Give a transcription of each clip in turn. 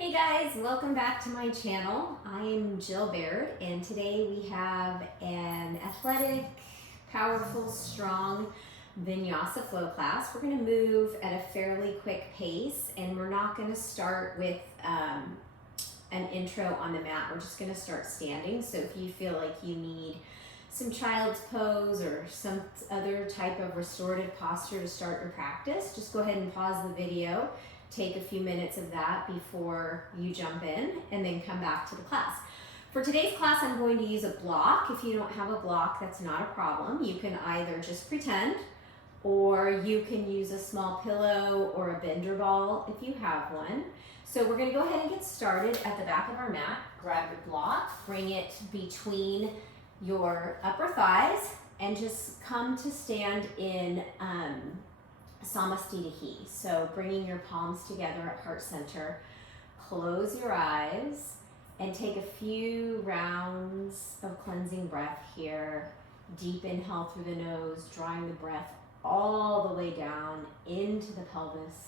Hey guys, welcome back to my channel. I'm Jill Baird and today we have an athletic, powerful, strong Vinyasa flow class. We're going to move at a fairly quick pace and we're not going to start with an intro on the mat. We're just going to start standing. So if you feel like you need some child's pose or some other type of restorative posture to start your practice, just go ahead and pause the video. Take a few minutes of that before you jump in and then come back to the class. For today's class, I'm going to use a block. If you don't have a block, that's not a problem. You can either just pretend or you can use a small pillow or a bender ball if you have one. So we're going to go ahead and get started at the back of our mat. Grab your block, bring it between your upper thighs and just come to stand in Samastitihi. So bringing your palms together at heart center, close your eyes and take a few rounds of cleansing breath here. Deep inhale through the nose, drawing the breath all the way down into the pelvis.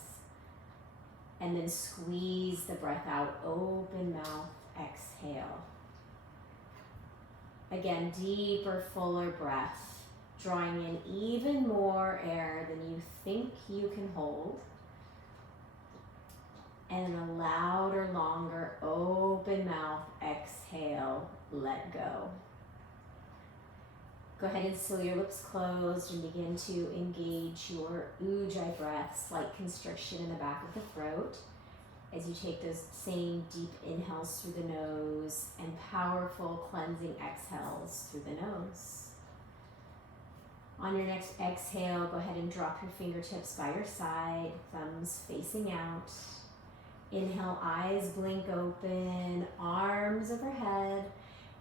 And then squeeze the breath out, open mouth, exhale. Again, deeper, fuller breath. Drawing in even more air than you think you can hold. And a louder, longer, open mouth, exhale, let go. Go ahead and seal your lips closed and begin to engage your ujjayi breath, slight constriction in the back of the throat as you take those same deep inhales through the nose and powerful cleansing exhales through the nose. On your next exhale, go ahead and drop your fingertips by your side, thumbs facing out. Inhale, eyes blink open, arms overhead.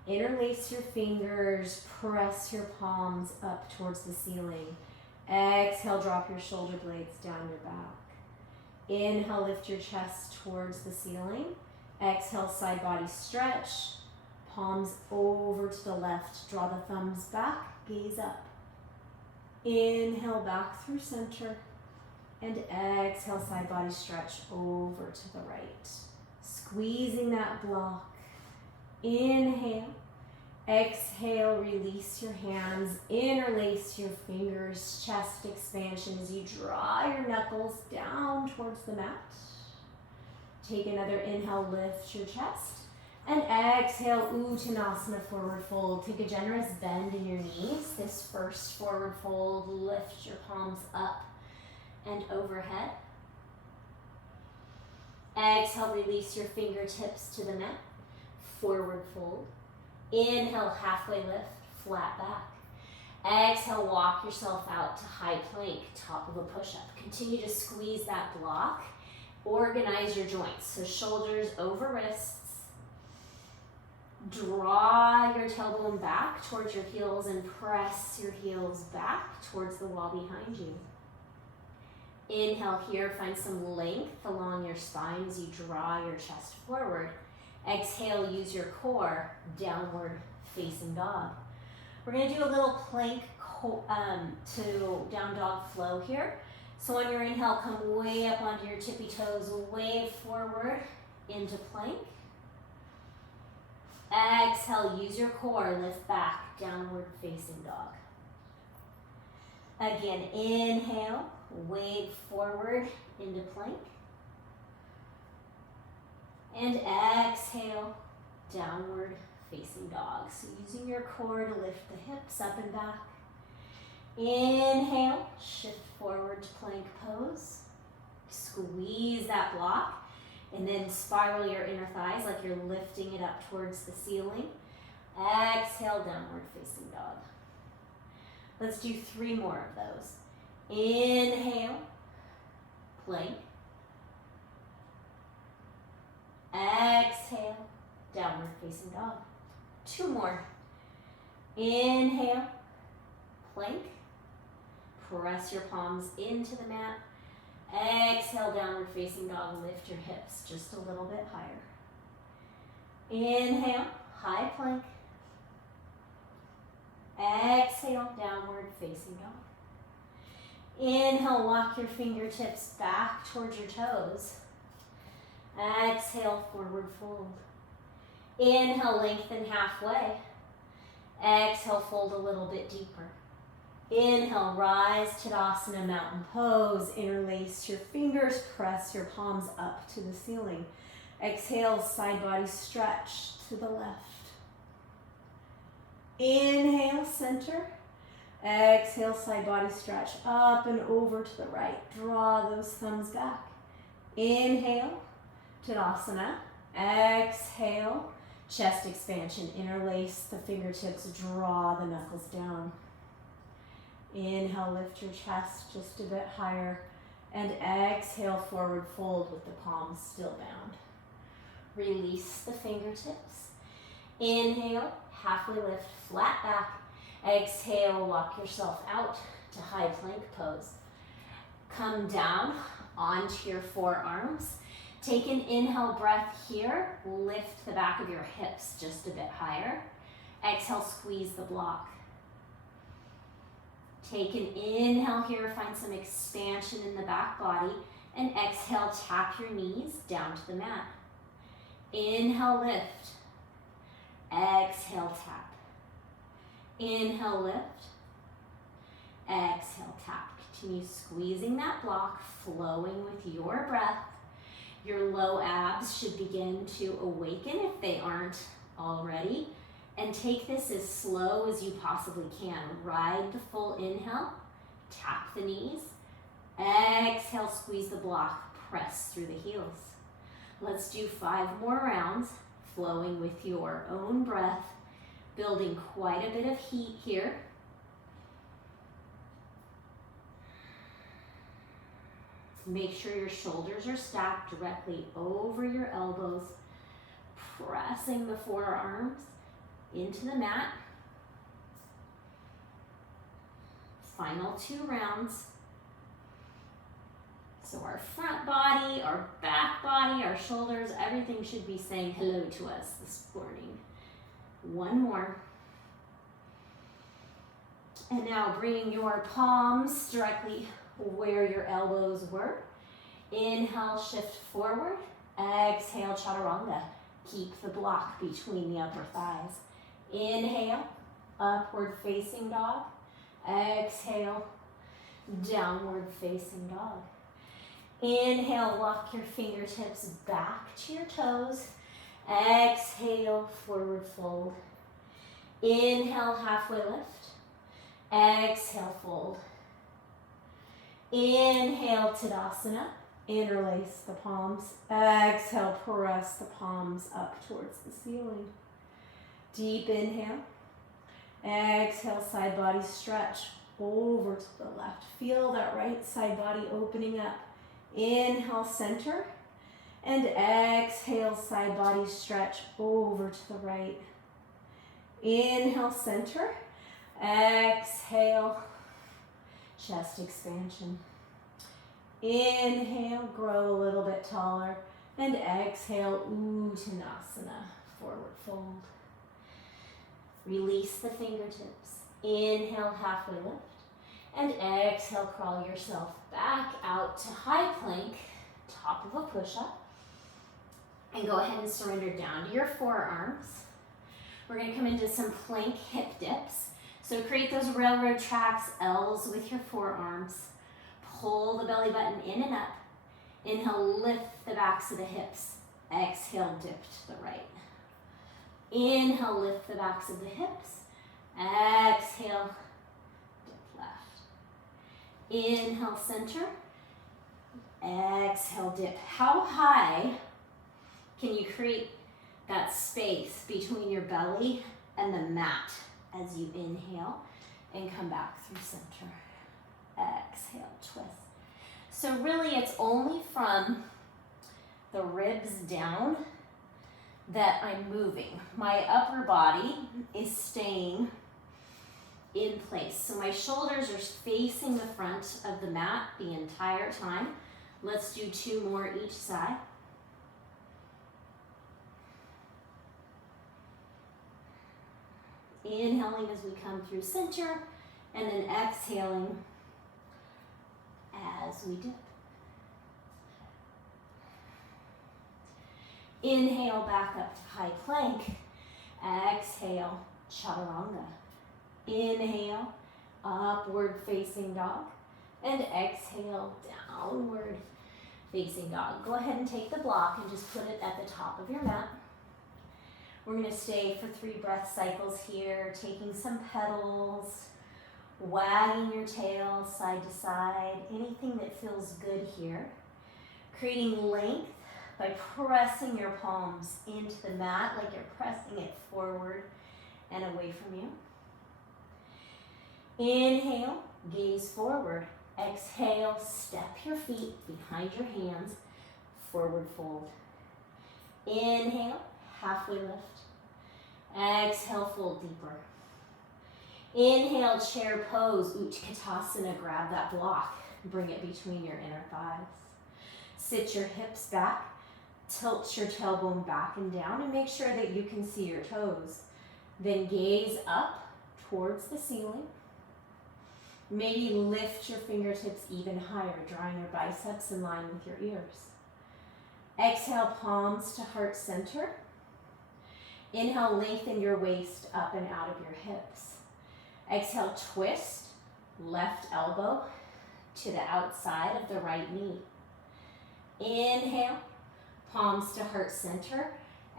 Interlace your fingers, press your palms up towards the ceiling. Exhale, drop your shoulder blades down your back. Inhale, lift your chest towards the ceiling. Exhale, side body stretch. Palms over to the left, draw the thumbs back, gaze up. Inhale back through center and exhale, side body stretch over to the right. Squeezing that block. Inhale. Exhale, release your hands, interlace your fingers, chest expansion as you draw your knuckles down towards the mat. Take another inhale, lift your chest. And exhale, Uttanasana, forward fold. Take a generous bend in your knees. This first forward fold, lift your palms up and overhead. Exhale, release your fingertips to the mat. Forward fold. Inhale, halfway lift, flat back. Exhale, walk yourself out to high plank, top of a push-up. Continue to squeeze that block. Organize your joints. So shoulders over wrists. Draw your tailbone back towards your heels and press your heels back towards the wall behind you. Inhale here, find some length along your spine as you draw your chest forward. Exhale, use your core, downward facing dog. We're going to do a little plank to down dog flow here. So on your inhale, come way up onto your tippy toes, wave forward into plank. Exhale, use your core, lift back, downward facing dog. Again, inhale, wave forward into plank. And exhale, downward facing dog. So using your core to lift the hips up and back. Inhale, shift forward to plank pose. Squeeze that block. And then spiral your inner thighs like you're lifting it up towards the ceiling. Exhale, downward facing dog. Let's do 3 more of those. Inhale, plank. Exhale, downward facing dog. 2 more. Inhale, plank. Press your palms into the mat. Exhale, downward facing dog, lift your hips just a little bit higher. Inhale, high plank. Exhale, downward facing dog. Inhale, walk your fingertips back towards your toes. Exhale, forward fold. Inhale, lengthen halfway. Exhale, fold a little bit deeper. Inhale, rise, Tadasana, mountain pose. Interlace your fingers, press your palms up to the ceiling. Exhale, side body stretch to the left. Inhale, center. Exhale, side body stretch up and over to the right. Draw those thumbs back. Inhale, Tadasana. Exhale, chest expansion. Interlace the fingertips, draw the knuckles down. Inhale, lift your chest just a bit higher. And exhale, forward fold with the palms still bound. Release the fingertips. Inhale, halfway lift, flat back. Exhale, walk yourself out to high plank pose. Come down onto your forearms. Take an inhale breath here. Lift the back of your hips just a bit higher. Exhale, squeeze the block. Take an inhale here, find some expansion in the back body. And exhale, tap your knees down to the mat. Inhale, lift. Exhale, tap. Inhale, lift. Exhale, tap. Continue squeezing that block, flowing with your breath. Your low abs should begin to awaken if they aren't already. And take this as slow as you possibly can. Ride the full inhale, tap the knees. Exhale, squeeze the block, press through the heels. Let's do 5 more rounds, flowing with your own breath, building quite a bit of heat here. Make sure your shoulders are stacked directly over your elbows, pressing the forearms into the mat. Final 2 rounds. So our front body, our back body, our shoulders, everything should be saying hello to us this morning. 1 more. And now bringing your palms directly where your elbows were. Inhale, shift forward. Exhale, chaturanga. Keep the block between the upper thighs. Inhale, upward facing dog. Exhale, downward facing dog. Inhale, walk your fingertips back to your toes. Exhale, forward fold. Inhale, halfway lift. Exhale, fold. Inhale, Tadasana. Interlace the palms. Exhale, press the palms up towards the ceiling. Deep inhale. Exhale, side body stretch over to the left. Feel that right side body opening up. Inhale, center. And exhale, side body stretch over to the right. Inhale, center. Exhale, chest expansion. Inhale, grow a little bit taller. And exhale, Uttanasana, forward fold. Release the fingertips. Inhale, halfway lift. And exhale, crawl yourself back out to high plank, top of a push-up. And go ahead and surrender down to your forearms. We're going to come into some plank hip dips. So create those railroad tracks, L's with your forearms. Pull the belly button in and up. Inhale, lift the backs of the hips. Exhale, dip to the right. Inhale, lift the backs of the hips. Exhale, dip left. Inhale, center. Exhale, dip. How high can you create that space between your belly and the mat as you inhale and come back through center? Exhale, twist. So really it's only from the ribs down that I'm moving. My upper body is staying in place. So my shoulders are facing the front of the mat the entire time. Let's do 2 more each side. Inhaling as we come through center, and then exhaling as we dip. Inhale, back up to high plank. Exhale, chaturanga. Inhale, upward facing dog. And exhale, downward facing dog. Go ahead and take the block and just put it at the top of your mat. We're going to stay for 3 breath cycles here, taking some pedals, wagging your tail side to side, anything that feels good here. Creating length by pressing your palms into the mat like you're pressing it forward and away from you. Inhale, gaze forward. Exhale, step your feet behind your hands, forward fold. Inhale, halfway lift. Exhale, fold deeper. Inhale, chair pose, Utkatasana, grab that block, bring it between your inner thighs. Sit your hips back, tilt your tailbone back and down, and make sure that you can see your toes. Then gaze up towards the ceiling. Maybe lift your fingertips even higher, drawing your biceps in line with your ears. Exhale, palms to heart center. Inhale, lengthen your waist up and out of your hips. Exhale, twist, left elbow to the outside of the right knee. Inhale, palms to heart center.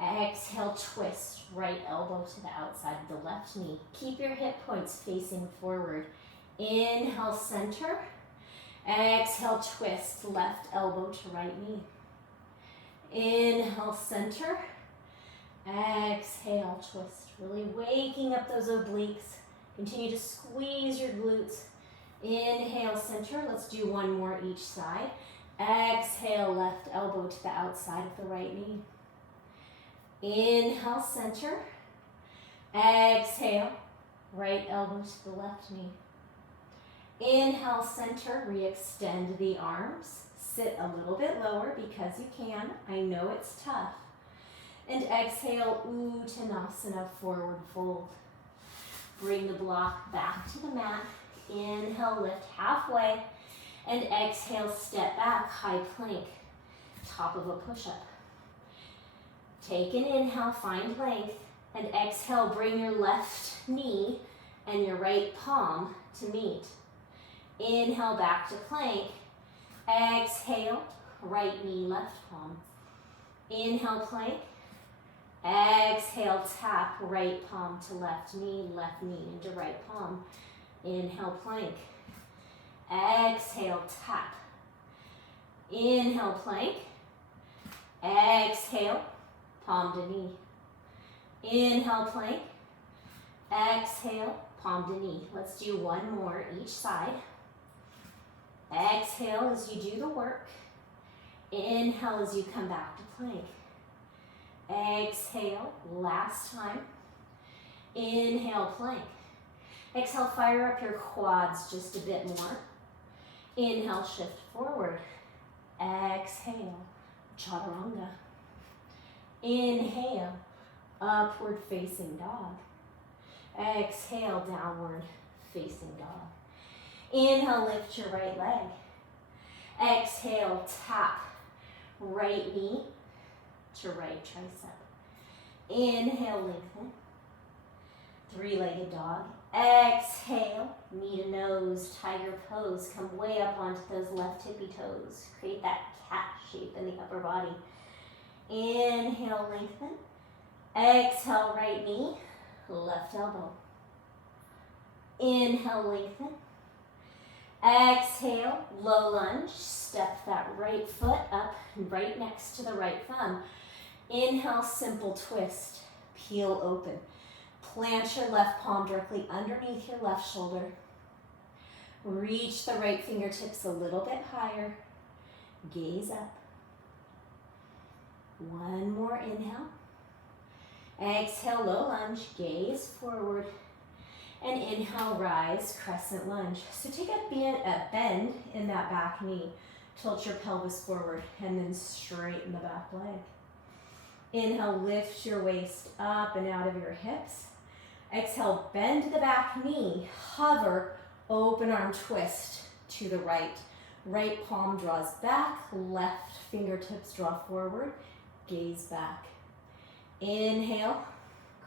Exhale, twist, right elbow to the outside of the left knee. Keep your hip points facing forward. Inhale, center. Exhale, twist, left elbow to right knee. Inhale, center. Exhale, twist. Really waking up those obliques. Continue to squeeze your glutes. Inhale, center. Let's do one more each side. Exhale, left elbow to the outside of the right knee. Inhale, center. Exhale, right elbow to the left knee. Inhale, center, re-extend the arms. Sit a little bit lower because you can. I know it's tough. And exhale, Uttanasana, forward fold. Bring the block back to the mat. Inhale, lift halfway. And exhale, step back, high plank, top of a push-up. Take an inhale, find length. And exhale, bring your left knee and your right palm to meet. Inhale, back to plank. Exhale, right knee, left palm. Inhale, plank. Exhale, tap, right palm to left knee into right palm. Inhale, plank. Exhale, tap. Inhale, plank. Exhale, palm to knee. Inhale, plank. Exhale, palm to knee. Let's do one more each side. Exhale as you do the work. Inhale as you come back to plank. Exhale, last time. Inhale, plank. Exhale, fire up your quads just a bit more. Inhale, shift forward. Exhale, chaturanga. Inhale, upward facing dog. Exhale, downward facing dog. Inhale, lift your right leg. Exhale, tap right knee to right tricep. Inhale, lengthen. 3-legged dog. Exhale, knee to nose, tiger pose. Come way up onto those left tippy toes. Create that cat shape in the upper body. Inhale, lengthen. Exhale, right knee, left elbow. Inhale, lengthen. Exhale, low lunge. Step that right foot up right next to the right thumb. Inhale, simple twist. Peel open. Plant your left palm directly underneath your left shoulder. Reach the right fingertips a little bit higher. Gaze up. One more inhale. Exhale, low lunge. Gaze forward. And inhale, rise, crescent lunge. So take a bend in that back knee. Tilt your pelvis forward and then straighten the back leg. Inhale, lift your waist up and out of your hips. Exhale, bend the back knee. Hover, open arm twist to the right. Right palm draws back, left fingertips draw forward. gaze back. Inhale,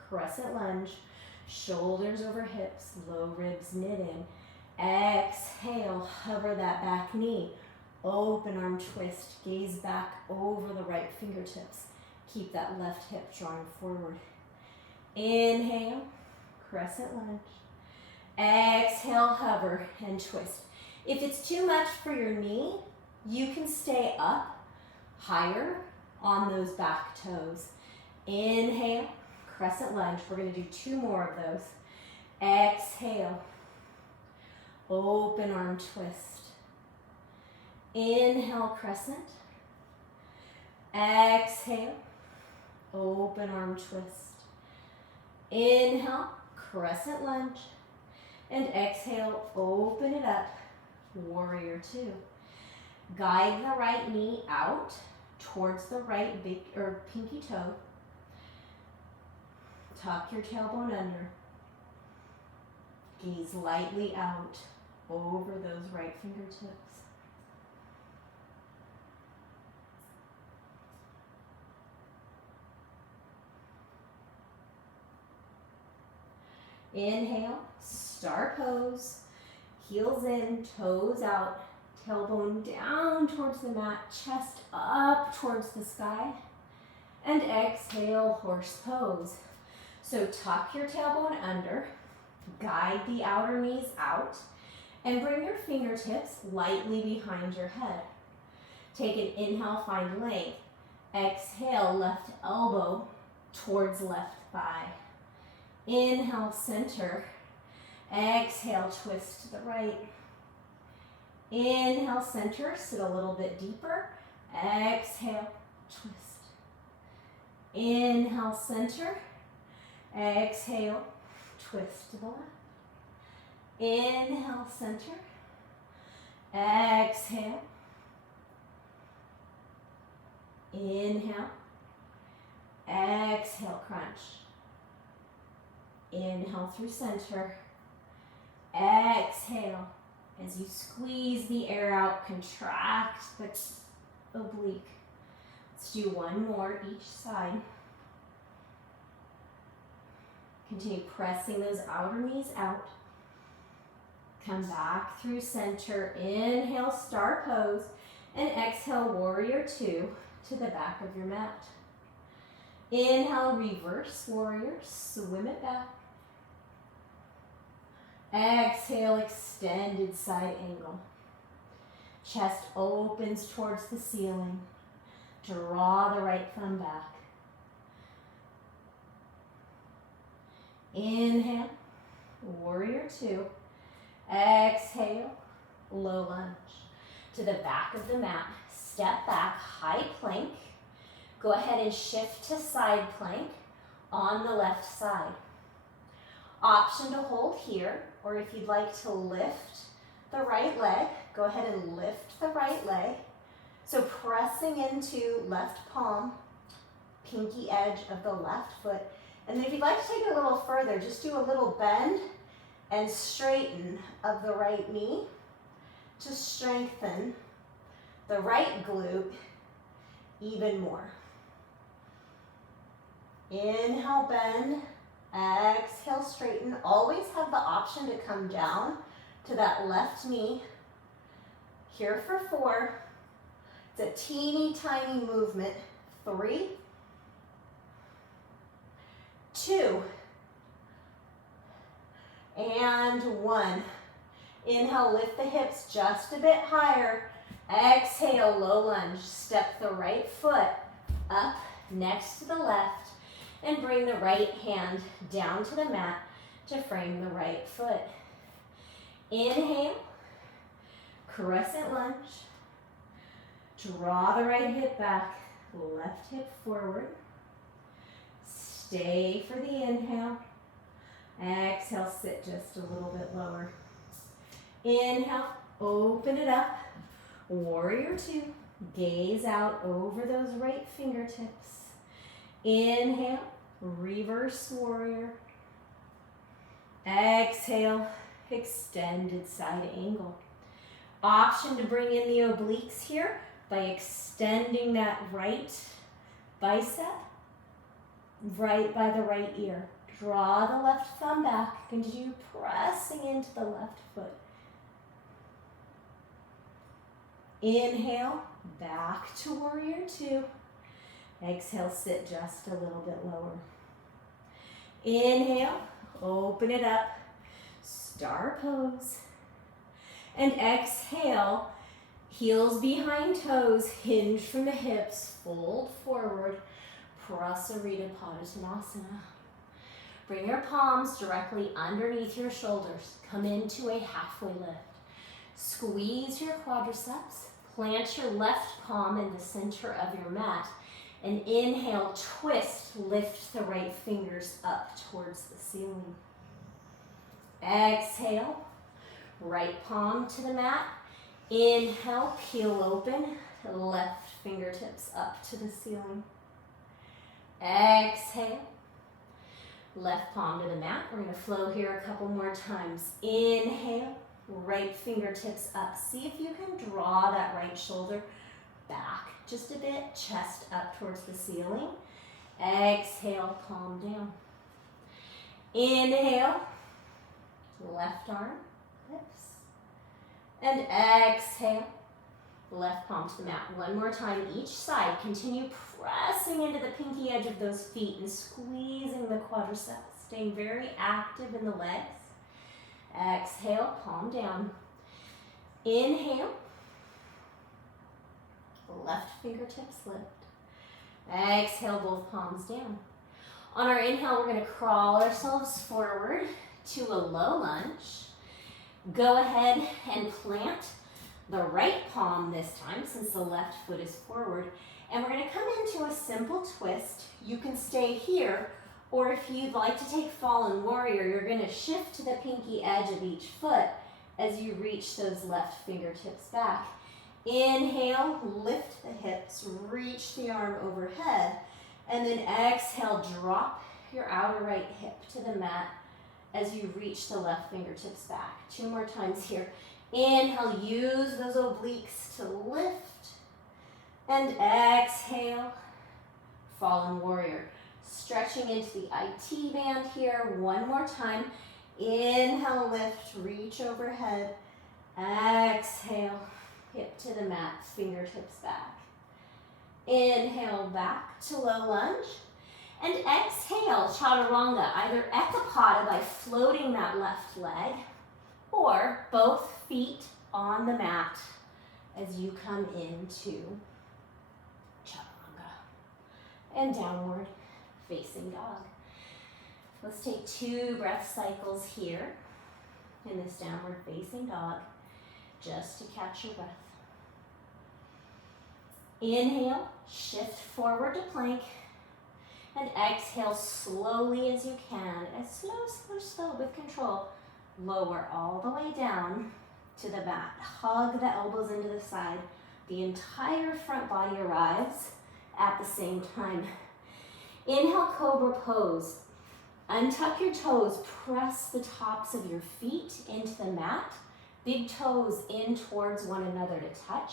crescent lunge, shoulders over hips, low ribs knit in. Exhale, hover that back knee. Open arm twist, gaze back over the right fingertips. Keep that left hip drawing forward. Inhale, crescent lunge. Exhale, hover and twist. If it's too much for your knee, you can stay up higher on those back toes. Inhale, crescent lunge. We're going to do 2 more of those. Exhale, open arm twist. Inhale, crescent. Exhale, open arm twist. Inhale, crescent lunge. And exhale, open it up, warrior 2. Guide the right knee out towards the right big or pinky toe. Tuck your tailbone under. Gaze lightly out over those right fingertips. Inhale, star pose, heels in, toes out, tailbone down towards the mat, chest up towards the sky, and exhale, horse pose. So tuck your tailbone under, guide the outer knees out, and bring your fingertips lightly behind your head. Take an inhale, find length. Exhale, left elbow towards left thigh. Inhale, center. Exhale, twist to the right. Inhale, center, sit a little bit deeper. Exhale, twist. Inhale, center. Exhale, twist to the left. Inhale, center. Exhale. Inhale. Exhale, crunch. Inhale through center. Exhale. As you squeeze the air out, contract the oblique. Let's do 1 more each side. Continue pressing those outer knees out. Come back through center. Inhale, star pose. And exhale, warrior 2 to the back of your mat. Inhale, reverse warrior. Swim it back. Exhale, extended side angle. Chest opens towards the ceiling. Draw the right thumb back. Inhale, warrior 2. Exhale, low lunge. To the back of the mat, step back, high plank. Go ahead and shift to side plank on the left side. Option to hold here, or if you'd like to lift the right leg, go ahead and lift the right leg. So pressing into left palm, pinky edge of the left foot. And then if you'd like to take it a little further, just do a little bend and straighten of the right knee to strengthen the right glute even more. Inhale, bend. Exhale, straighten. Always have the option to come down to that left knee. Here for 4. It's a teeny tiny movement. 3, 2, and 1. Inhale, lift the hips just a bit higher. Exhale, low lunge. Step the right foot up next to the left and bring the right hand down to the mat to frame the right foot. Inhale, crescent lunge. Draw the right hip back, left hip forward. Stay for the inhale. Exhale, sit just a little bit lower. Inhale, open it up. Warrior 2. Gaze out over those right fingertips. Inhale, reverse warrior. Exhale, extended side angle. Option to bring in the obliques here by extending that right bicep right by the right ear. Draw the left thumb back. Continue pressing into the left foot. Inhale, back to warrior two. Exhale, sit just a little bit lower. Inhale, open it up, star pose. And exhale, heels behind toes, hinge from the hips, fold forward, Prasarita Padottanasana. Bring your palms directly underneath your shoulders. Come into a halfway lift. Squeeze your quadriceps. Plant your left palm in the center of your mat. And inhale, twist, lift the right fingers up towards the ceiling. Exhale, right palm to the mat. Inhale, peel open, left fingertips up to the ceiling. Exhale, left palm to the mat. We're going to flow here a couple more times. Inhale, right fingertips up. See if you can draw that right shoulder back just a bit, chest up towards the ceiling. Exhale, palm down. Inhale, left arm lifts. And exhale, left palm to the mat. One more time each side. Continue pressing into the pinky edge of those feet and squeezing the quadriceps, staying very active in the legs. Exhale, palm down. Inhale, left fingertips lift. Exhale, both palms down. On our inhale, we're going to crawl ourselves forward to a low lunge. Go ahead and plant the right palm this time, since the left foot is forward. And we're going to come into a simple twist. You can stay here, or if you'd like to take fallen warrior, you're going to shift to the pinky edge of each foot as you reach those left fingertips back. Inhale, lift the hips, reach the arm overhead, and then exhale, drop your outer right hip to the mat as you reach the left fingertips back. Two more times here. Inhale, use those obliques to lift, and exhale, fallen warrior. Stretching into the IT band here. One more time. Inhale, lift, reach overhead. Exhale, hip to the mat, fingertips back. Inhale, back to low lunge. And exhale, chaturanga, either ekapada by floating that left leg, or both feet on the mat as you come into chaturanga. And downward facing dog. Let's take 2 breath cycles here in this downward facing dog, just to catch your breath. Inhale, shift forward to plank, and exhale slowly as you can, as slow with control. Lower all the way down to the mat. Hug the elbows into the side. The entire front body arrives at the same time. Inhale, cobra pose. Untuck your toes, press the tops of your feet into the mat. Big toes in towards one another to touch.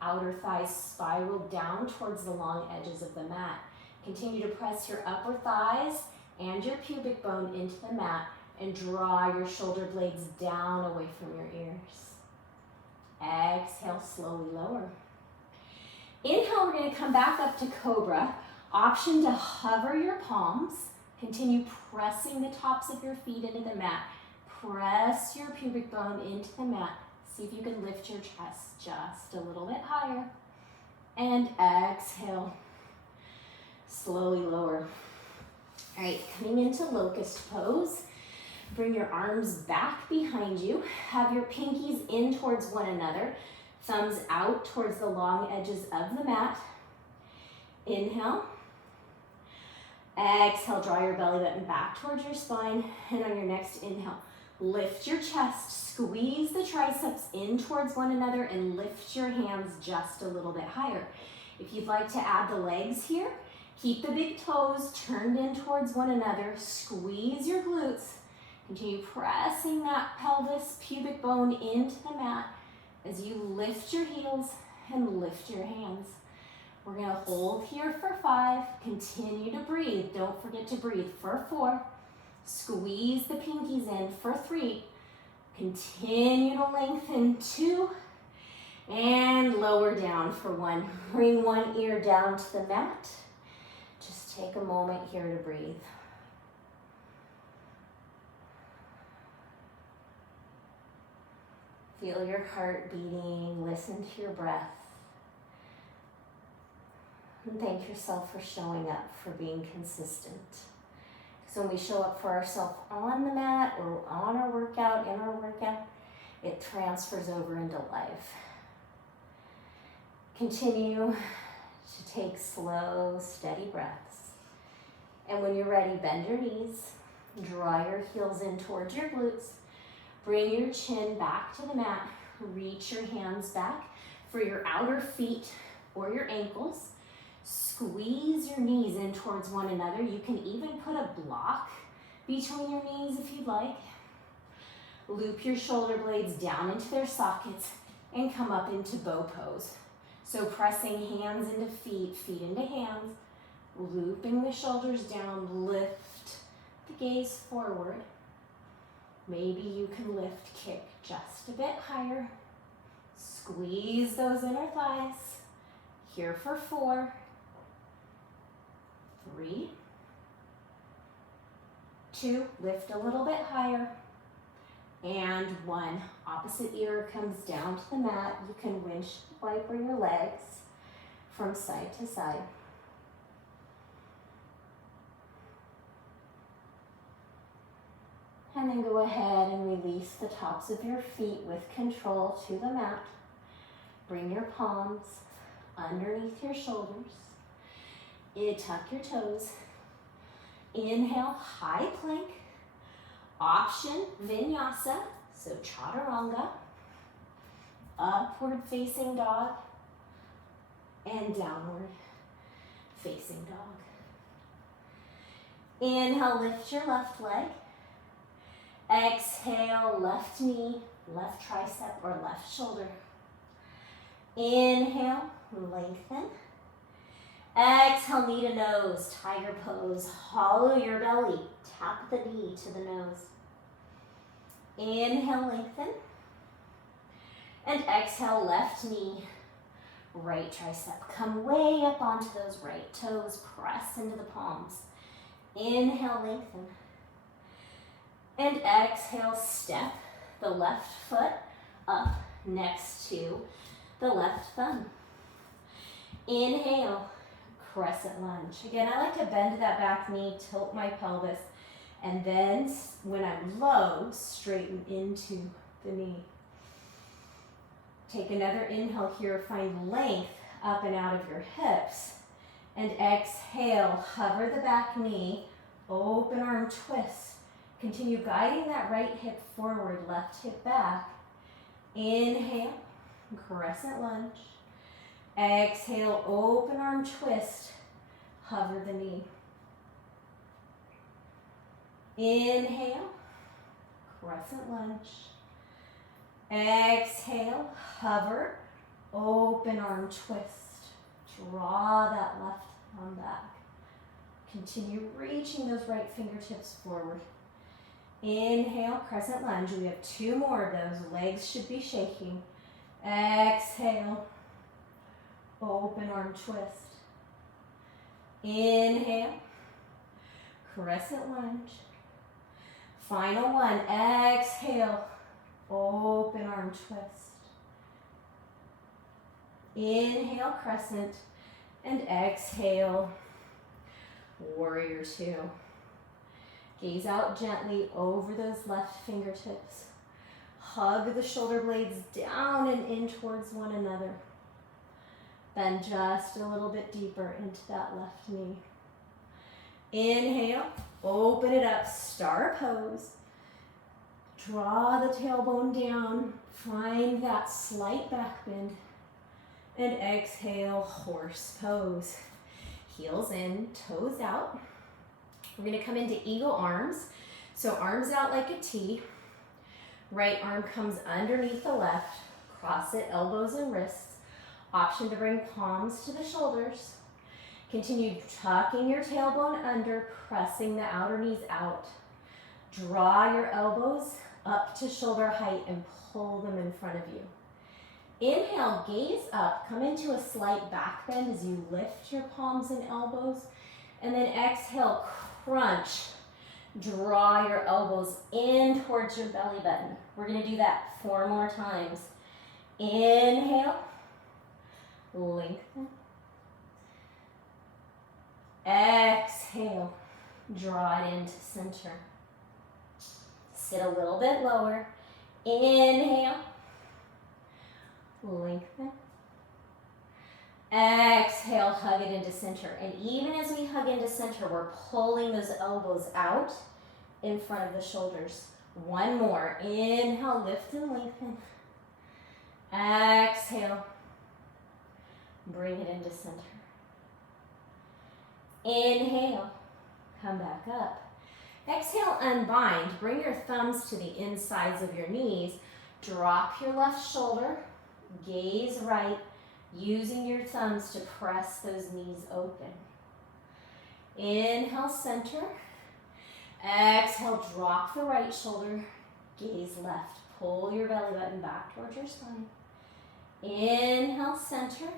Outer thighs spiral down towards the long edges of the mat. Continue to press your upper thighs and your pubic bone into the mat and draw your shoulder blades down away from your ears. Exhale, slowly lower. Inhale, we're going to come back up to cobra. Option to hover your palms. Continue pressing the tops of your feet into the mat. Press your pubic bone into the mat. See if you can lift your chest just a little bit higher. And exhale. Slowly lower. All right, coming into locust pose. Bring your arms back behind you. Have your pinkies in towards one another. Thumbs out towards the long edges of the mat. Inhale. Exhale, draw your belly button back towards your spine. And on your next inhale, lift your chest. Squeeze the triceps in towards one another and lift your hands just a little bit higher. If you'd like to add the legs here, keep the big toes turned in towards one another. Squeeze your glutes. Continue pressing that pelvis, pubic bone into the mat as you lift your heels and lift your hands. We're gonna hold here for 5. Continue to breathe. Don't forget to breathe for 4. Squeeze the pinkies in for 3. Continue to lengthen 2. And lower down for 1. Bring one ear down to the mat. Just take a moment here to breathe. Feel your heart beating. Listen to your breath. And thank yourself for showing up, for being consistent. So when we show up for ourselves on the mat or on our workout, in our workout, it transfers over into life. Continue to take slow, steady breaths. And when you're ready, bend your knees, draw your heels in towards your glutes, bring your chin back to the mat, reach your hands back for your outer feet or your ankles. Squeeze your knees in towards one another. You can even put a block between your knees if you'd like. Loop your shoulder blades down into their sockets and come up into bow pose. So pressing hands into feet, feet into hands, looping the shoulders down, lift the gaze forward. Maybe you can lift, kick just a bit higher. Squeeze those inner thighs. Here for 4. 3, 2, lift a little bit higher, and 1. Opposite ear comes down to the mat. You can windshield wiper your legs from side to side. And then go ahead and release the tops of your feet with control to the mat. Bring your palms underneath your shoulders. Tuck your toes. Inhale, high plank. Option, Vinyasa, so chaturanga. Upward facing dog. And downward facing dog. Inhale, lift your left leg. Exhale, left knee, left tricep, or left shoulder. Inhale, lengthen. Exhale, knee to nose, tiger pose. Hollow your belly, tap the knee to the nose. Inhale, lengthen. And exhale, left knee, right tricep. Come way up onto those right toes, press into the palms. Inhale, lengthen. And exhale, step the left foot up next to the left thumb. Inhale, crescent lunge. Again, I like to bend that back knee, tilt my pelvis, and then when I'm low, straighten into the knee. Take another inhale here, find length up and out of your hips. And exhale, hover the back knee, open arm twist. Continue guiding that right hip forward, left hip back. Inhale, crescent lunge. Exhale, open arm twist, hover the knee. Inhale, crescent lunge. Exhale, hover, open arm twist. Draw that left arm back. Continue reaching those right fingertips forward. Inhale, crescent lunge. We have 2 more of those. Legs should be shaking. Exhale, open arm twist. Inhale, crescent lunge. Final one. Exhale, open arm twist. Inhale, crescent, and exhale, warrior 2. Gaze out gently over those left fingertips. Hug the shoulder blades down and in towards one another. Bend just a little bit deeper into that left knee. Inhale, open it up, star pose. Draw the tailbone down, find that slight back bend. And exhale, horse pose. Heels in, toes out. We're gonna come into eagle arms. So arms out like a T. Right arm comes underneath the left. Cross it, elbows and wrists. Option to bring palms to the shoulders. Continue tucking your tailbone under, pressing the outer knees out. Draw your elbows up to shoulder height and pull them in front of you. Inhale, gaze up, come into a slight back bend as you lift your palms and elbows. And then exhale, crunch. Draw your elbows in towards your belly button. We're going to do that 4 more times. Inhale, lengthen. Exhale, draw it into center. Sit a little bit lower. Inhale, lengthen. Exhale, hug it into center. And even as we hug into center, we're pulling those elbows out in front of the shoulders. 1 more. Inhale, lift and lengthen. Exhale, bring it into center. Inhale, come back up. Exhale, unbind. Bring your thumbs to the insides of your knees. Drop your left shoulder. Gaze right, using your thumbs to press those knees open. Inhale, center. Exhale, drop the right shoulder. Gaze left. Pull your belly button back towards your spine. Inhale, center.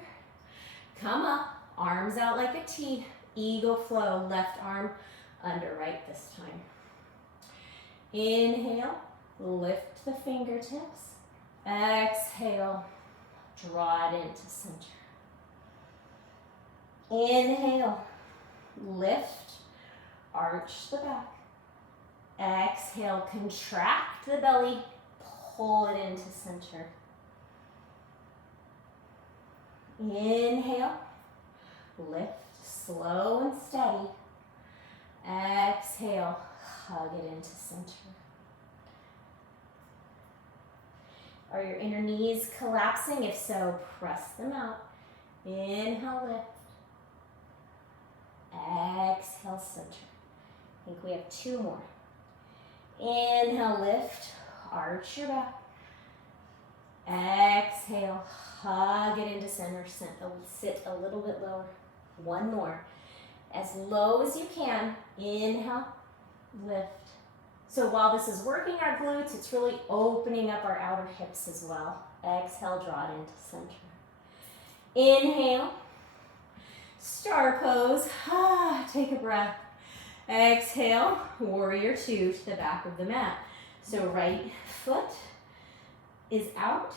Come up, arms out like a T. Eagle flow, left arm under right this time. Inhale, lift the fingertips. Exhale, draw it into center. Inhale, lift, arch the back. Exhale, contract the belly, pull it into center. Inhale, lift, slow and steady. Exhale, hug it into center. Are your inner knees collapsing? If so, press them out. Inhale, lift. Exhale, center. I think we have 2 more. Inhale, lift, arch your back. Exhale, hug it into center. Sit a little bit lower. 1 more. As low as you can. Inhale, lift. So while this is working our glutes, it's really opening up our outer hips as well. Exhale, draw it into center. Inhale, star pose. Take a breath. Exhale, warrior 2 to the back of the mat. So right foot is out.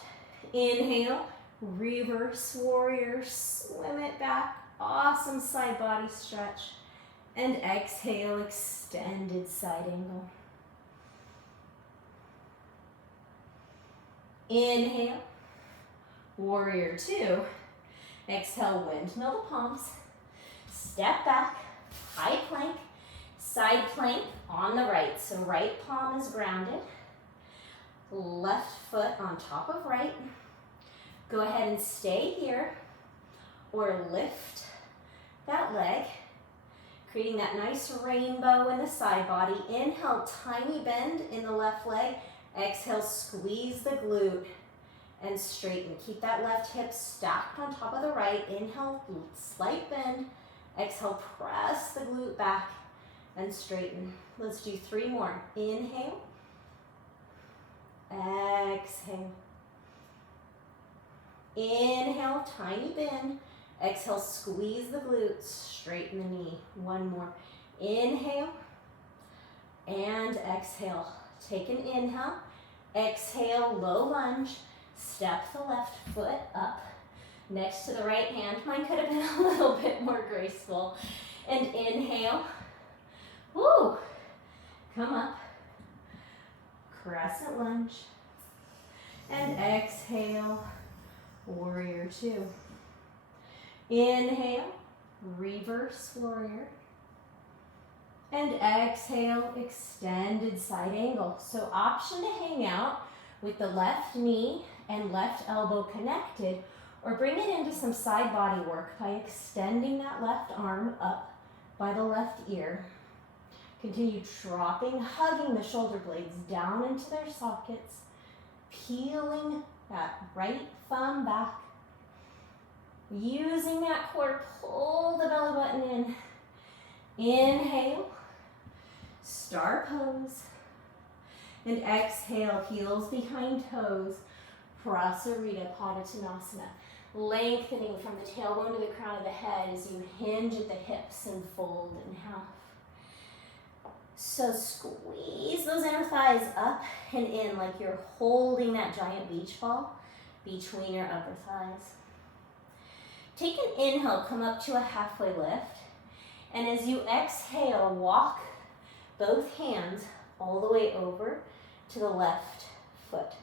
Inhale, reverse warrior, swim it back. Awesome side body stretch. And exhale, extended side angle. Inhale, warrior 2. Exhale, windmill the palms. Step back, high plank, side plank on the right. So right palm is grounded. Left foot on top of right. Go ahead and stay here or lift that leg, creating that nice rainbow in the side body. Inhale, tiny bend in the left leg. Exhale, squeeze the glute and straighten. Keep that left hip stacked on top of the right. Inhale, slight bend. Exhale, press the glute back and straighten. Let's do 3 more. Inhale. Exhale. Inhale, tiny bend. Exhale, squeeze the glutes, straighten the knee. 1 more. Inhale and exhale. Take an inhale. Exhale, low lunge. Step the left foot up next to the right hand. Mine could have been a little bit more graceful. And inhale. Woo! Come up. Crescent lunge. And exhale, warrior 2. Inhale, reverse warrior. And exhale, extended side angle. So option to hang out with the left knee and left elbow connected, or bring it into some side body work by extending that left arm up by the left ear. Continue dropping, hugging the shoulder blades down into their sockets, peeling that right thumb back. Using that core, pull the belly button in. Inhale, star pose. And exhale, heels behind toes, Prasarita Padottanasana. Lengthening from the tailbone to the crown of the head as you hinge at the hips and fold in half. So squeeze those inner thighs up and in like you're holding that giant beach ball between your upper thighs. Take an inhale, come up to a halfway lift. And as you exhale, walk both hands all the way over to the left foot.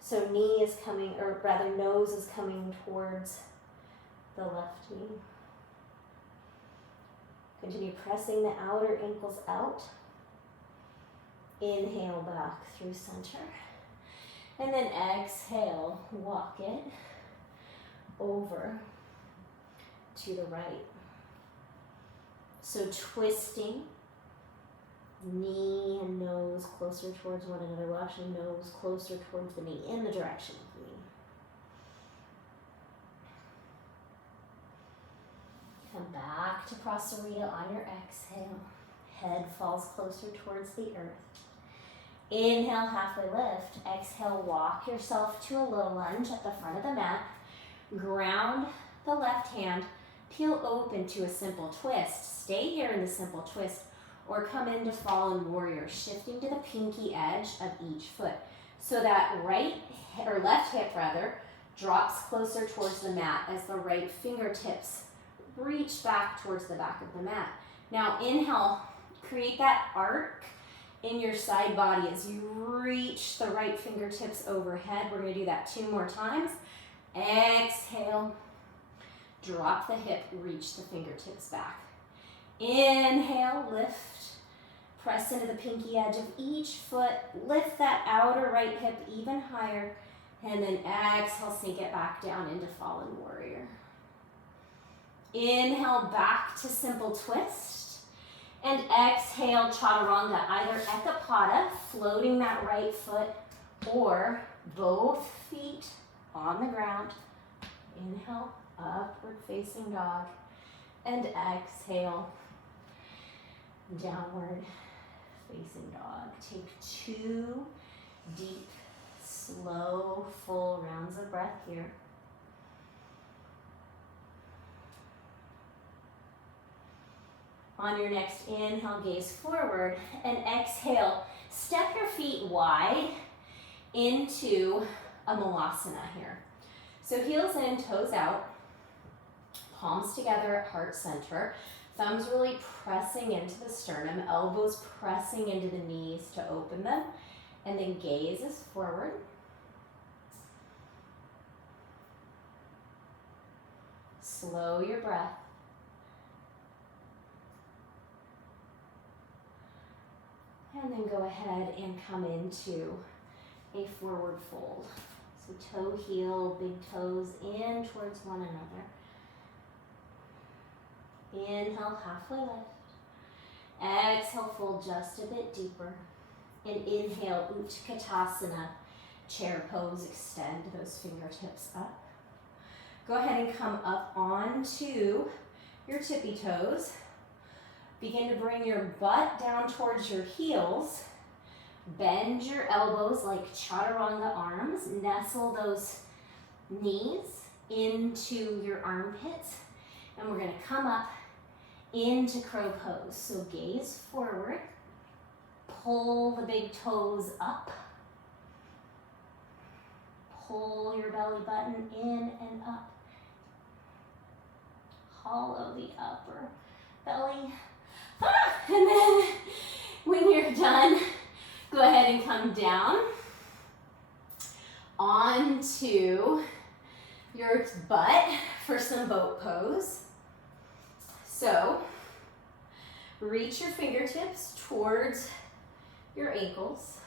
So knee is coming, or rather nose is coming towards the left knee. Continue pressing the outer ankles out. Inhale back through center. And then exhale, walk it over to the right. So twisting, knee and nose closer towards one another. Well, actually nose closer towards the knee in the direction of the knee. Come back to Prasarita on your exhale. Head falls closer towards the earth. Inhale, halfway lift. Exhale, walk yourself to a low lunge at the front of the mat. Ground the left hand. Peel open to a simple twist. Stay here in the simple twist or come into fallen warrior, shifting to the pinky edge of each foot. So that left hip drops closer towards the mat as the right fingertips reach back towards the back of the mat. Now inhale, create that arc in your side body as you reach the right fingertips overhead. We're gonna do that 2 more times. Exhale, drop the hip, reach the fingertips back. Inhale, lift, press into the pinky edge of each foot, lift that outer right hip even higher, and then exhale, sink it back down into fallen warrior. Inhale, back to simple twist, and exhale, chaturanga, either ekapada, floating that right foot, or both feet on the ground. Inhale, upward facing dog, and exhale, downward facing dog. Take 2 deep, slow, full rounds of breath here. On your next inhale, gaze forward, and exhale, step your feet wide into a malasana here. So heels in, toes out, palms together at heart center, thumbs really pressing into the sternum, elbows pressing into the knees to open them, and then gaze is forward. Slow your breath. And then go ahead and come into a forward fold. So toe, heel, big toes in towards one another. Inhale, halfway lift. Exhale, fold just a bit deeper. And inhale, Utkatasana, chair pose, extend those fingertips up. Go ahead and come up onto your tippy toes. Begin to bring your butt down towards your heels. Bend your elbows like chaturanga arms. Nestle those knees into your armpits. And we're going to come up into crow pose. So gaze forward. Pull the big toes up. Pull your belly button in and up. Hollow the upper belly. And then when you're done, go ahead and come down onto your butt for some boat pose. So reach your fingertips towards your ankles.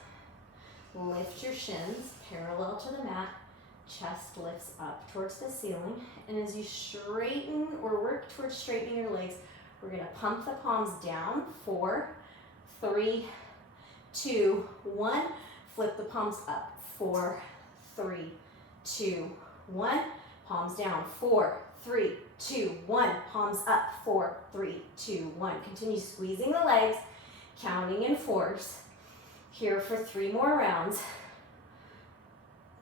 Lift your shins parallel to the mat. Chest lifts up towards the ceiling. And as you straighten or work towards straightening your legs, we're going to pump the palms down. 4, 3, 2, 1. Flip the palms up. 4, 3, 2, 1. Palms down. 4, 3, 2, 1. Palms up. 4, 3, 2, 1. Continue squeezing the legs, counting in 4s. Here for 3 more rounds.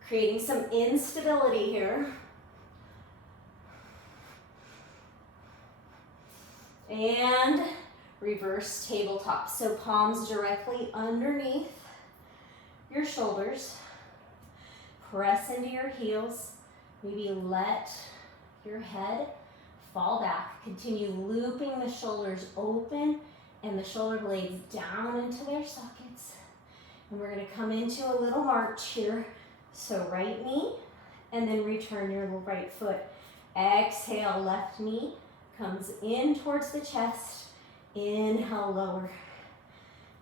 Creating some instability here. And reverse tabletop. So palms directly underneath your shoulders. Press into your heels. Maybe let your head fall back. Continue looping the shoulders open and the shoulder blades down into their sockets. And we're going to come into a little march here. So right knee, and then return your right foot. Exhale, left knee comes in towards the chest. Inhale, lower.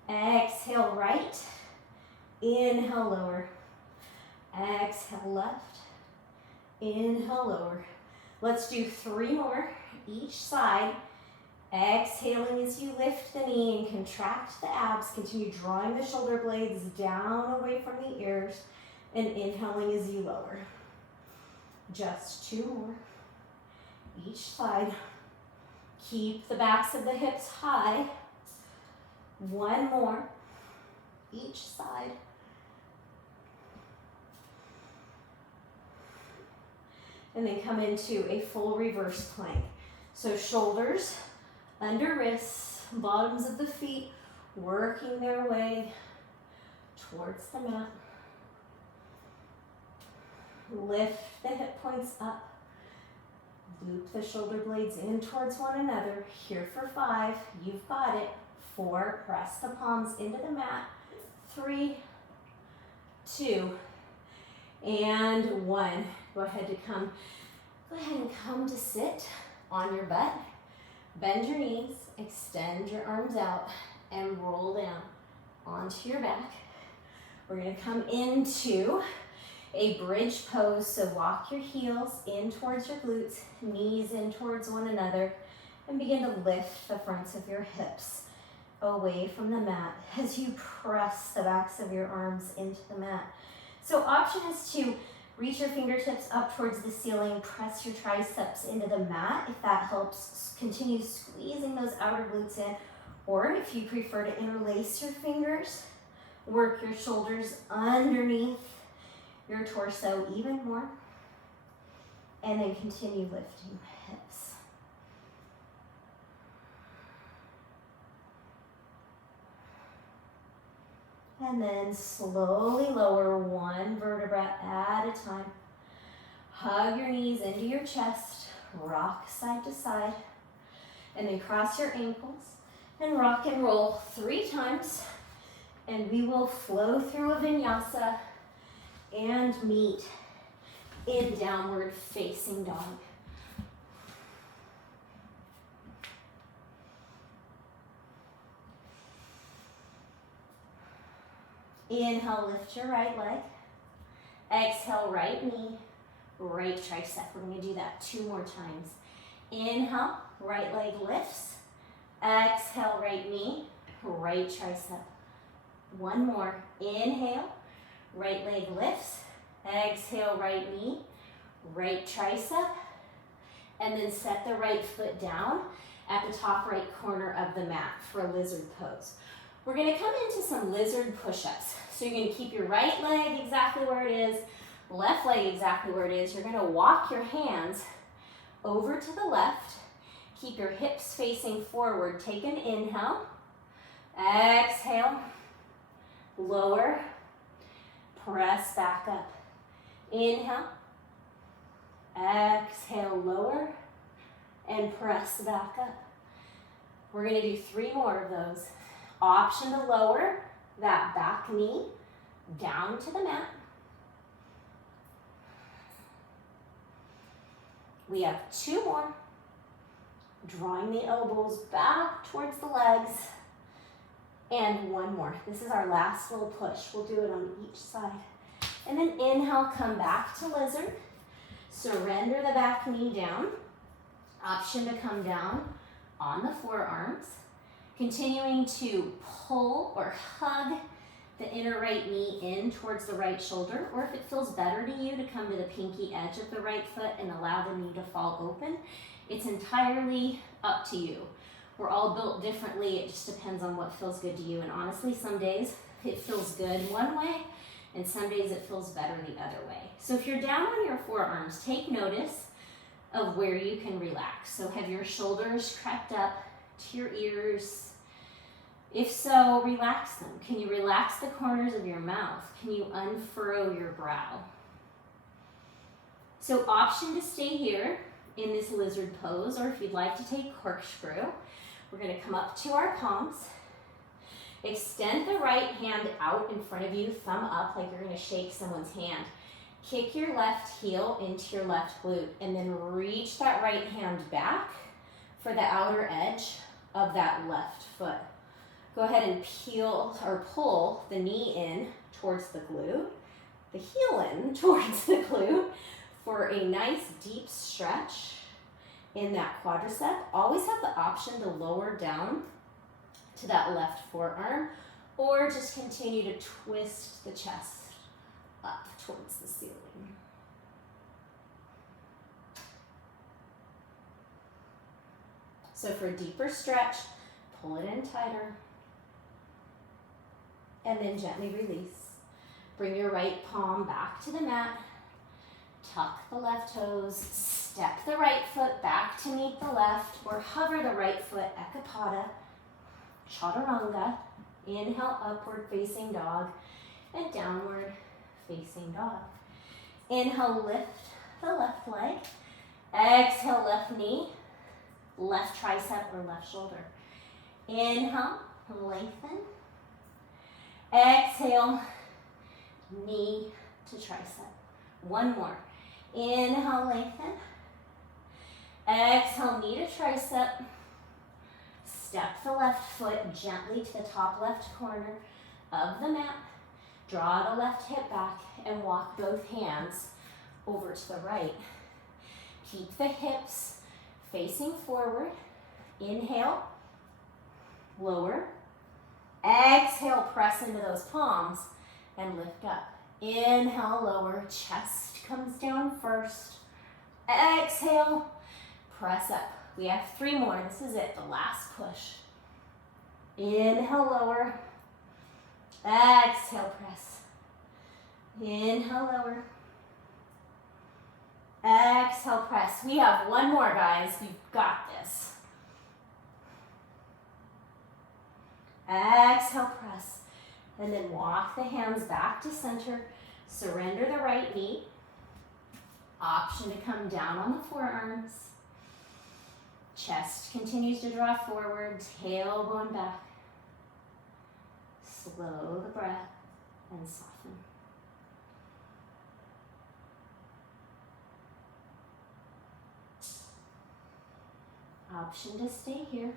Exhale, right. Inhale, lower. Exhale, left. Inhale, lower. Let's do 3 more each side. Exhaling as you lift the knee and contract the abs. Continue drawing the shoulder blades down away from the ears. And inhaling as you lower. Just 2 more each side. Keep the backs of the hips high. 1 more each side. And then come into a full reverse plank. So shoulders under wrists, bottoms of the feet working their way towards the mat. Lift the hip points up. Loop the shoulder blades in towards one another. Here for 5. You've got it. 4. Press the palms into the mat. 3, 2, and 1. Go ahead and come to sit on your butt. Bend your knees. Extend your arms out and roll down onto your back. We're going to come into a bridge pose, so walk your heels in towards your glutes, knees in towards one another, and begin to lift the fronts of your hips away from the mat as you press the backs of your arms into the mat. So option is to reach your fingertips up towards the ceiling, press your triceps into the mat if that helps. Continue squeezing those outer glutes in, or if you prefer to interlace your fingers, work your shoulders underneath your torso even more, and then continue lifting hips. And then slowly lower 1 vertebra at a time. Hug your knees into your chest, rock side to side, and then cross your ankles and rock and roll 3 times, and we will flow through a vinyasa and meet in downward facing dog. Inhale, lift your right leg. Exhale, right knee, right tricep. We're going to do that 2 more times. Inhale, right leg lifts. Exhale, right knee, right tricep. 1 more. Inhale, right leg lifts. Exhale, right knee, right tricep. And then set the right foot down at the top right corner of the mat for a lizard pose. We're going to come into some lizard push-ups. So you're going to keep your right leg exactly where it is, left leg exactly where it is. You're going to walk your hands over to the left. Keep your hips facing forward. Take an inhale. Exhale. Lower. Press back up. Inhale. Exhale, lower. And press back up. We're going to do 3 more of those. Option to lower that back knee down to the mat. We have 2 more. Drawing the elbows back towards the legs. And 1 more. This is our last little push. We'll do it on each side. And then inhale, come back to lizard. Surrender the back knee down. Option to come down on the forearms. Continuing to pull or hug the inner right knee in towards the right shoulder, or if it feels better to you to come to the pinky edge of the right foot and allow the knee to fall open, it's entirely up to you. We're all built differently. It just depends on what feels good to you. And honestly, some days it feels good one way, and some days it feels better the other way. So if you're down on your forearms, take notice of where you can relax. So have your shoulders crept up to your ears? If so, relax them. Can you relax the corners of your mouth? Can you unfurrow your brow? So option to stay here in this lizard pose, or if you'd like to take corkscrew, we're going to come up to our palms. Extend the right hand out in front of you, thumb up like you're going to shake someone's hand. Kick your left heel into your left glute, and then reach that right hand back for the outer edge of that left foot. Go ahead and peel or pull the knee in towards the glute, the heel in towards the glute for a nice deep stretch in that quadricep. Always have the option to lower down to that left forearm, or just continue to twist the chest up towards the ceiling. So for a deeper stretch, pull it in tighter, and then gently release. Bring your right palm back to the mat, tuck the left toes, step the right foot back to meet the left, or hover the right foot, Ekapada, Chaturanga. Inhale, upward facing dog, and downward facing dog. Inhale, lift the left leg. Exhale, left knee, left tricep or left shoulder. Inhale, lengthen. Exhale, knee to tricep. One more. Inhale, lengthen. Exhale, knee to tricep. Step the left foot gently to the top left corner of the mat. Draw the left hip back and walk both hands over to the right. Keep the hips facing forward. Inhale, lower. Exhale, press into those palms and lift up. Inhale, lower, chest comes down first. Exhale, press up. We have 3 more. This is it, the last push. Inhale, lower. Exhale, press. Inhale, lower. Exhale, press. We have 1 more, guys. You've got this. Exhale, press. And then walk the hands back to center. Surrender the right knee. Option to come down on the forearms. Chest continues to draw forward, tailbone back. Slow the breath and soften. Option to stay here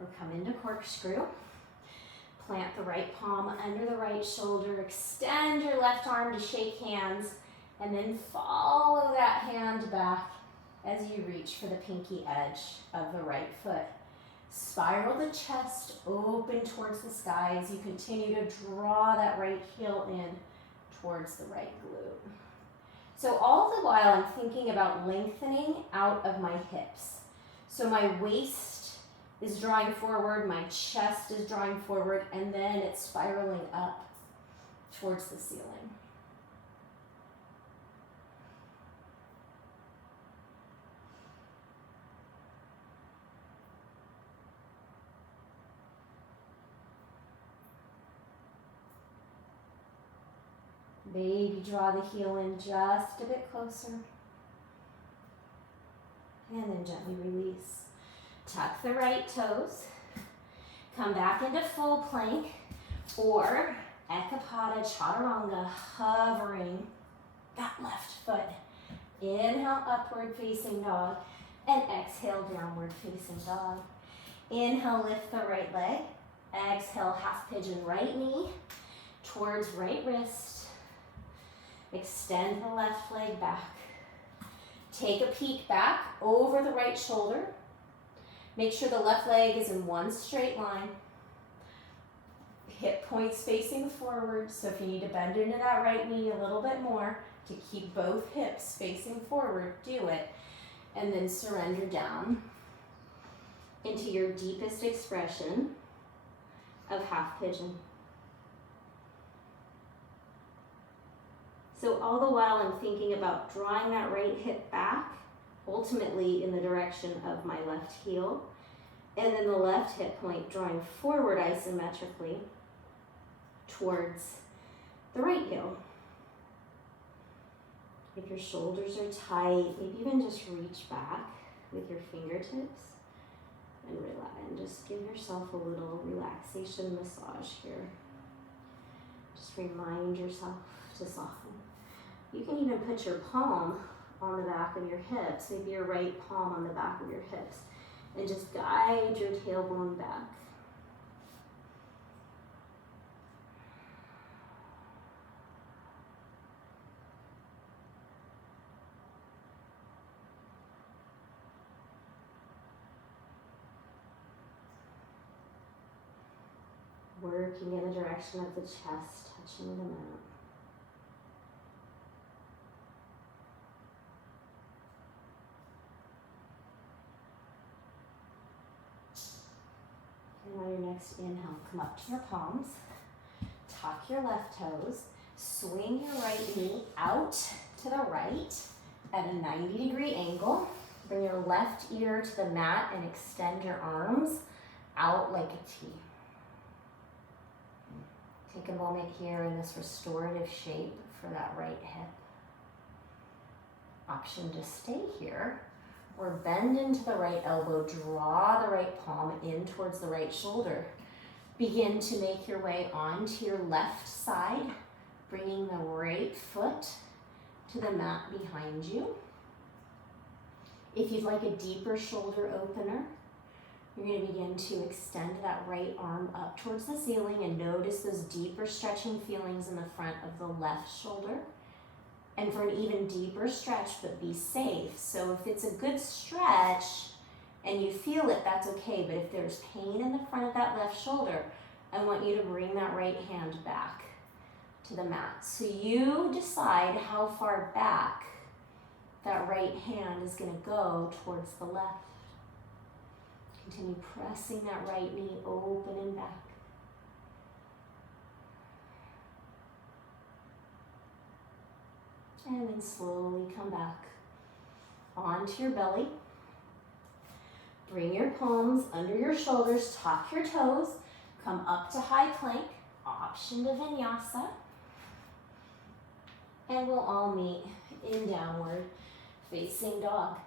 or come into corkscrew. Plant the right palm under the right shoulder, extend your left arm to shake hands, and then follow that hand back as you reach for the pinky edge of the right foot. Spiral the chest open towards the sky as you continue to draw that right heel in towards the right glute. So all the while I'm thinking about lengthening out of my hips. So my waist is drawing forward, my chest is drawing forward, and then it's spiraling up towards the ceiling. Maybe draw the heel in just a bit closer. And then gently release. Tuck the right toes. Come back into full plank or Ekapada Chaturanga, hovering that left foot. Inhale, upward facing dog, and exhale, downward facing dog. Inhale, lift the right leg. Exhale, half pigeon right knee towards right wrist. Extend the left leg back. Take a peek back over the right shoulder. Make sure the left leg is in one straight line. hip points facing forward. So if you need to bend into that right knee a little bit more to keep both hips facing forward, do it. And then surrender down into your deepest expression of half pigeon. So all the while I'm thinking about drawing that right hip back, ultimately in the direction of my left heel, and then the left hip point drawing forward isometrically towards the right heel. If your shoulders are tight, maybe even just reach back with your fingertips and relax, and just give yourself a little relaxation massage here. Just remind yourself to soften. You can even put your palm on the back of your hips, maybe your right palm on the back of your hips, and just guide your tailbone back. Working in the direction of the chest, touching the mat. And on your next inhale, come up to your palms, tuck your left toes, swing your right knee out to the right at a 90-degree angle. Bring your left ear to the mat and extend your arms out like a T. Take a moment here in this restorative shape for that right hip. Option to stay here, or bend into the right elbow, draw the right palm in towards the right shoulder. Begin to make your way onto your left side, bringing the right foot to the mat behind you. If you'd like a deeper shoulder opener, you're going to begin to extend that right arm up towards the ceiling and notice those deeper stretching feelings in the front of the left shoulder. And for an even deeper stretch, but be safe. So if it's a good stretch and you feel it, that's okay. But if there's pain in the front of that left shoulder, I want you to bring that right hand back to the mat. So you decide how far back that right hand is going to go towards the left. Continue pressing that right knee open and back. And then slowly come back onto your belly. Bring your palms under your shoulders, tuck your toes, come up to high plank, option to Vinyasa. And we'll all meet in downward facing dog.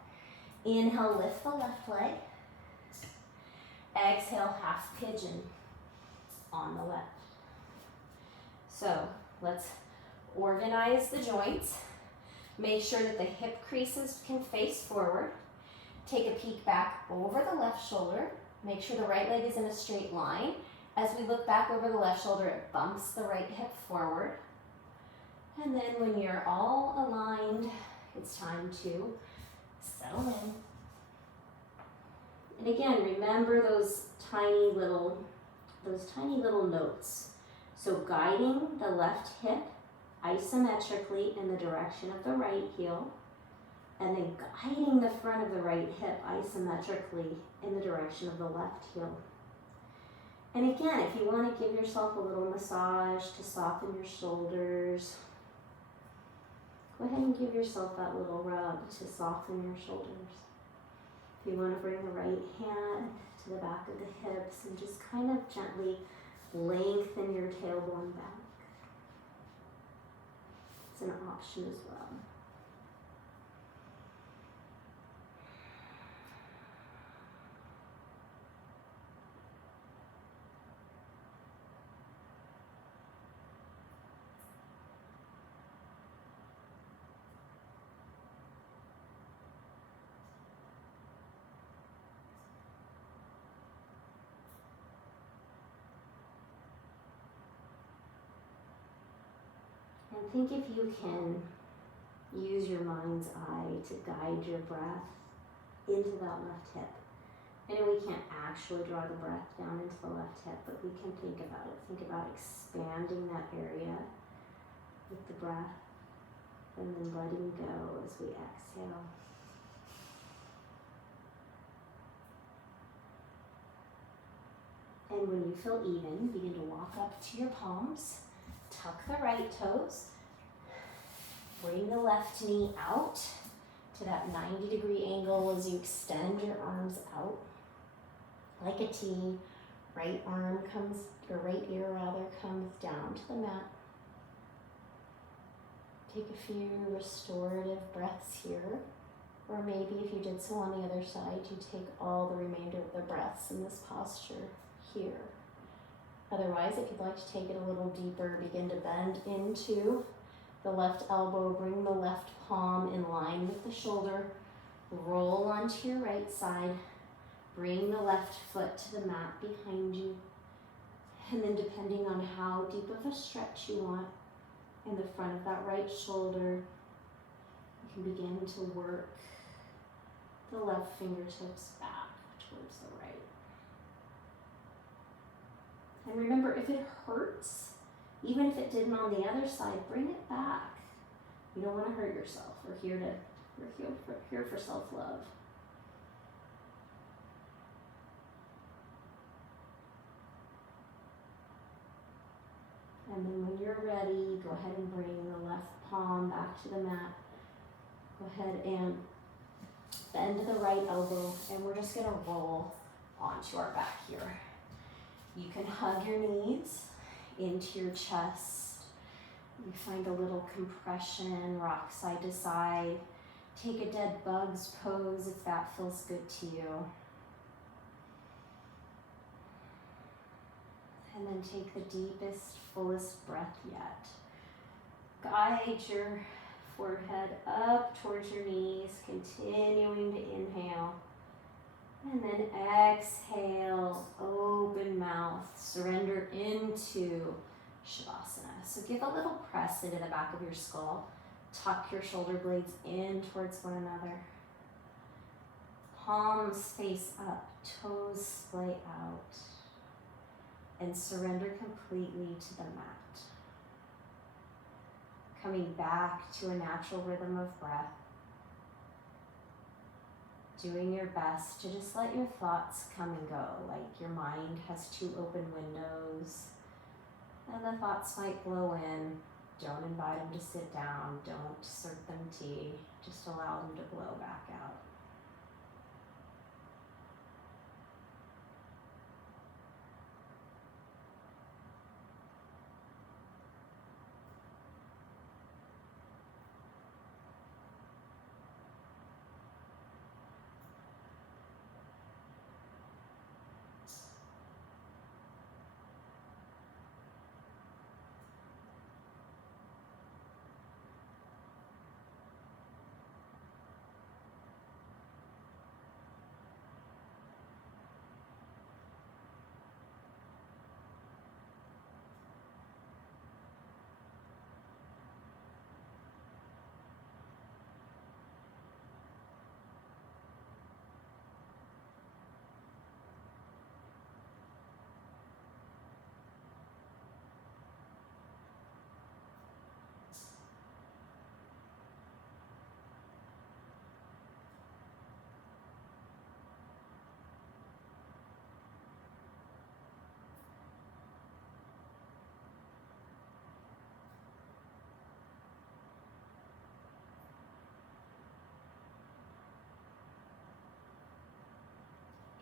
Inhale, lift the left leg. Exhale, half pigeon on the left. So let's organize the joints. Make sure that the hip creases can face forward. Take a peek back over the left shoulder. Make sure the right leg is in a straight line. As we look back over the left shoulder, it bumps the right hip forward. And then when you're all aligned, it's time to settle in. And again, remember those tiny little notes. So guiding the left hip isometrically in the direction of the right heel, and then guiding the front of the right hip isometrically in the direction of the left heel. And again, if you want to give yourself a little massage to soften your shoulders, go ahead and give yourself that little rub to soften your shoulders. If you want to bring the right hand to the back of the hips and just kind of gently lengthen your tailbone back. It's an option as well. And think if you can use your mind's eye to guide your breath into that left hip I know we can't actually draw the breath down into the left hip, but we can think about it. Think about expanding that area with the breath and then letting go as we exhale. And when you feel even, begin to walk up to your palms, tuck the right toes, bring the left knee out to that 90-degree angle as you extend your arms out like a T. Right arm comes, or right ear rather, comes down to the mat. Take a few restorative breaths here, or maybe if you did so on the other side, you take all the remainder of the breaths in this posture here. Otherwise, if you'd like to take it a little deeper, begin to bend into the left elbow, bring the left palm in line with the shoulder, roll onto your right side, bring the left foot to the mat behind you, and then depending on how deep of a stretch you want in the front of that right shoulder, you can begin to work the left fingertips back towards the right. And remember, if it hurts, even if it didn't on the other side, bring it back. You don't want to hurt yourself. We're here for self-love. And then when you're ready, go ahead and bring the left palm back to the mat. Go ahead and bend the right elbow, and we're just gonna roll onto our back here. You can hug your knees into your chest. You find a little compression, rock side to side. Take a dead bugs pose if that feels good to you. And then take the deepest, fullest breath yet. Guide your forehead up towards your knees, continuing to inhale. And then exhale, open mouth, surrender into Shavasana. So give a little press into the back of your skull. Tuck your shoulder blades in towards one another. Palms face up, toes splay out. And surrender completely to the mat. Coming back to a natural rhythm of breath. Doing your best to just let your thoughts come and go, like your mind has two open windows and the thoughts might blow in. Don't invite them to sit down, don't serve them tea, just allow them to blow back out.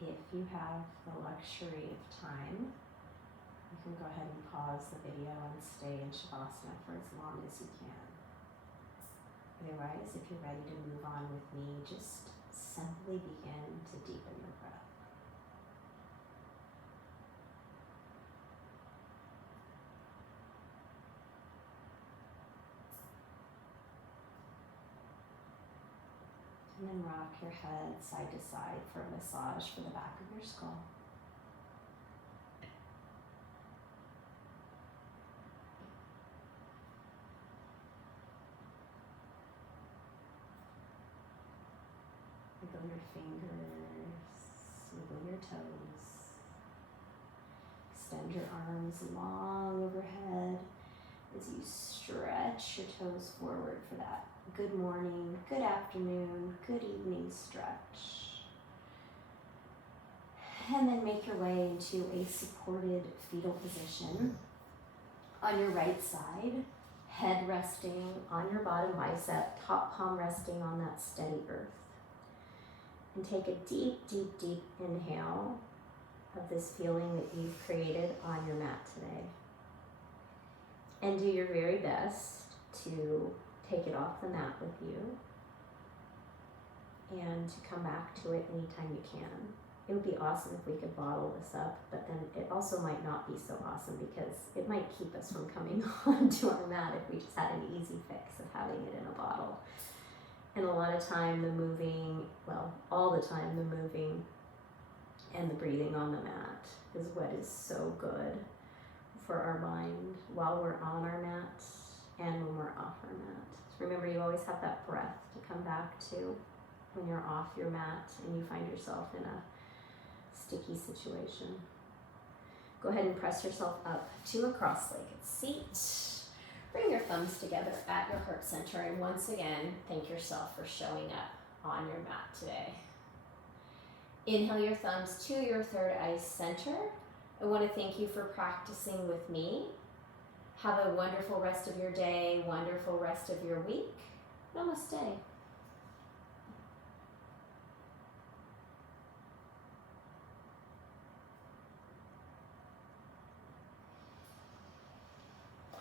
If you have the luxury of time, you can go ahead and pause the video and stay in Shavasana for as long as you can. Otherwise, if you're ready to move on with me, just simply begin to deepen your breath. And then rock your head side to side for a massage for the back of your skull. Wiggle your fingers, wiggle your toes. Extend your arms long overhead as you stretch your toes forward for that good morning, good afternoon, good evening stretch. And then make your way into a supported fetal position on your right side, head resting on your bottom bicep, top palm resting on that steady earth. And take a deep, deep, deep inhale of this feeling that you've created on your mat today. And do your very best to take it off the mat with you and to come back to it anytime you can. It would be awesome if we could bottle this up, but then it also might not be so awesome because it might keep us from coming onto our mat if we just had an easy fix of having it in a bottle. And a lot of time the moving, well, all the time the moving and the breathing on the mat is what is so good for our mind while we're on our mat and when we're off our mat. So remember, you always have that breath to come back to when you're off your mat and you find yourself in a sticky situation. Go ahead and press yourself up to a cross-legged seat. Bring your thumbs together at your heart center, and once again, thank yourself for showing up on your mat today. Inhale your thumbs to your third eye center. I want to thank you for practicing with me. Have a wonderful rest of your day, wonderful rest of your week. Namaste.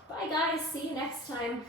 Bye guys, see you next time.